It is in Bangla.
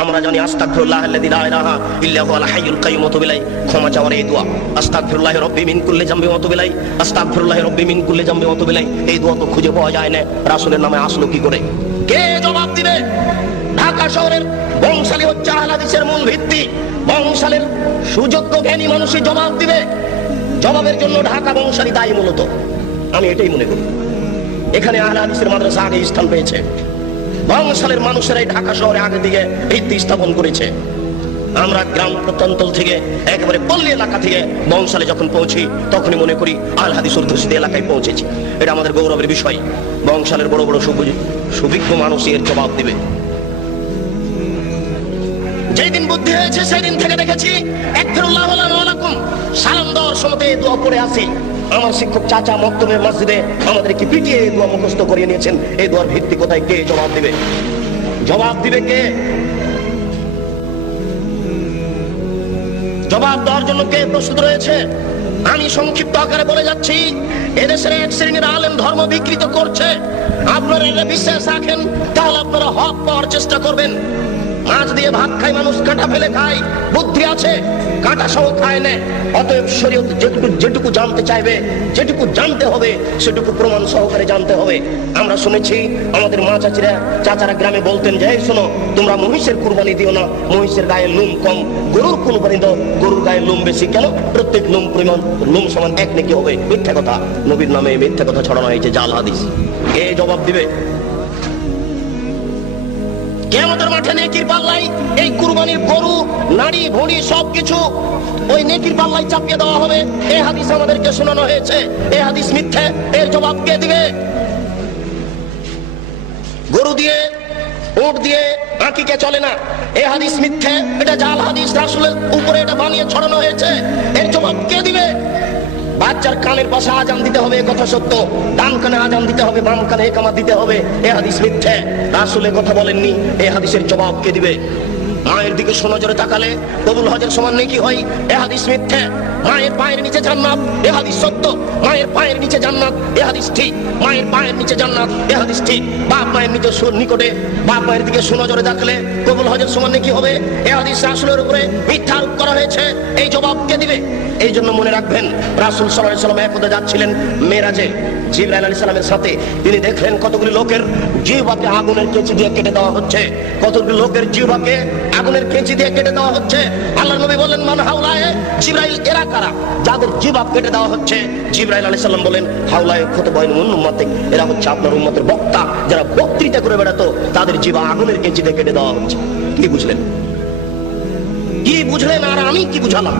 আমরা জানি আস্তাগফিরুল্লাহাল্লাযী লা ইলাহা ইল্লা হুয়াল হাইয়ুল কাইয়্যুম ওয়া তুবু ইলাইহি, ক্ষমা চাওয়ার এই দোয়া আস্তাগফিরুল্লাহি রাব্বি মিন কুল্লি যামবি ওয়া তুবু ইলাইহি, আস্তাগফিরুল্লাহি রাব্বি মিন কুল্লি যামবি ওয়া তুবু ইলাইহি। এই দোয়া তো খুঁজে পাওয়া যায় না, রাসূলের নামে আসলো কি করে? কে জবাব দিবে? ঢাকা শহরের বংশালী হচ্ছে আহলে হাদিসের মূল ভিত্তি। বংশালের সুযোগ্য জ্ঞানী মানুষই জবাব দিবে। জবাবের জন্য ঢাকা বংশালী দায়ী মূলত, আমি এটাই মনে করি। এখানে আহলে হাদিসের মাদ্রাসা আগে স্থান পেয়েছে। বংশালের মানুষেরাই ঢাকা শহরে আগে দিকে ভিত্তি স্থাপন করেছে। আমরা গ্রাম প্রত্যন্তল থেকে একেবারে পল্লী এলাকা থেকে বংশালে যখন পৌঁছি তখনই মনে করি আহলে হাদিস অধ্যুষিত এলাকায় পৌঁছেছি। এটা আমাদের গৌরবের বিষয়। বংশালের বড় বড় সুবিজ্ঞ মানুষ এর জবাব দিবে। যেই দিন বুদ্ধি হয়েছে সেই দিন থেকে দেখেছি আস্তাগফিরুল্লাহ লানা ওয়া লাকুম সালাম দেওয়ার সময় এই দোয়া পড়ে আসি। আমার শিক্ষক চাচা মক্তবের মসজিদে আমাদেরকে পিটিয়ে এই দোয়া মুখস্থ করিয়ে নিয়েছেন। এই দোয়ার ভিত্তি কোথায়? কে জবাব দিবে? জবাব দিবে কে? জবাব দেওয়ার জন্য কে প্রস্তুত রয়েছে? আমি সংক্ষিপ্ত আকারে বলে যাচ্ছি। এদেশের এক শ্রেণীর আলেম ধর্ম বিকৃত করছে। আপনারা এটা বিশ্বাস রাখেন তাহলে আপনারা হক পাওয়ার চেষ্টা করবেন। মাছ দিয়ে ভাত খায় মানুষ, কাঁটা ফেলে খায়। বুদ্ধি আছে, কাঁটা সহ খায় না। অতএব শরীয়ত যেটুকু জানতে চাইবে, যেটুকু জানতে হবে সেটুকু প্রমাণ সহকারে জানতে হবে। আমরা শুনেছি আমাদের মা চাচারা গ্রামে বলতেন যে, এই শোনো, তোমরা মহিষের কুরবানি দিও না, মহিষের গায়ে লোম কম। গরুর কুরবানি দাও, গরুর গায়ে লোম বেশি। কেন? প্রত্যেক লোম সমান এক নাকি হবে। মিথ্যা কথা, নবীর নামে মিথ্যা কথা ছড়ানো হয়েছে, জাল হাদিস। কে জবাব দিবে? কিয়ামতের মাঠে নেকির পাল্লাই এই কুরবানির গরু, নারী, ভুঁড়ি সবকিছু ওই নেকির পাল্লাই চাপিয়ে দেওয়া হবে। এই হাদিস আমাদেরকে শোনানো হয়েছে। এই হাদিস মিথ্যে। এর জবাব কে দিবে? গরু দিয়ে, উট দিয়ে আকিকা চলে না। এই হাদিস মিথ্যে, এটা জাল হাদিস। রাসূলের উপরে এটা বানিয়ে ছড়ানো হয়েছে। এর জবাব কে দিবে? বাচ্চার কানের পাশে আজান দিতে হবে, কথা সত্য। ডান কানে আজান দিতে হবে, বাম কানে ইকামত দিতে হবে। এই হাদিস মিথ্যে, রাসূল কথা বলেননি। এই হাদিসের জবাব কে দিবে? মায়ের দিকে সুনজরে তাকালে কবুল হজের সমান নেকি হয়। এই হাদিস মিথ্যে। মায়ের পায়ের নিচে জান্নাত, এই হাদিস সত্য। মায়ের পায়ের নিচে জান্নাত, এই হাদিস ঠিক। মায়ের পায়ের নিচে জান্নাত, এই হাদিস ঠিক। বাপ মায়ের নিকটে বাপ মায়ের দিকে সুনজরে তাকালে কবুল হজের সমান নেকি হবে। এই হাদিস রাসূলের উপরে মিথ্যা আরোপ করা হয়েছে। এই জবাব কে দিবে? এই জন্য মনে রাখবেন, রাসূল সাল্লাল্লাহু আলাইহি ওয়াসাল্লাম একদা যাচ্ছিলেন মেরাজে জিবরাইল আলাইহিস সালামের সাথে। তিনি দেখলেন কতগুলি লোকের জিহ্বাকে আগুনের কেঁচি দিয়ে কেটে দেওয়া হচ্ছে। কতগুলি লোকের জিহ্বাকে আগুনের কেঁচি দিয়ে কেটে দেওয়া হচ্ছে। আল্লাহর নবী বললেন, মান হাওলায়ে জিবরাইল, এরা কারা যাদের জিহ্বা কেটে দেওয়া হচ্ছে? জিবরাইল আলাইহিস সালাম বলেন, হাওলায়ে খুতবাইন উম্মতিক, এরা হচ্ছে আপনার উম্মতের বক্তা, যারা বক্তৃতা করে বেড়াতো, তাদের জিহ্বা আগুনের কেঁচি দিয়ে কেটে দেওয়া হচ্ছে। কি বুঝলেন? কি বুঝলেন আর আমি কি বুঝালাম?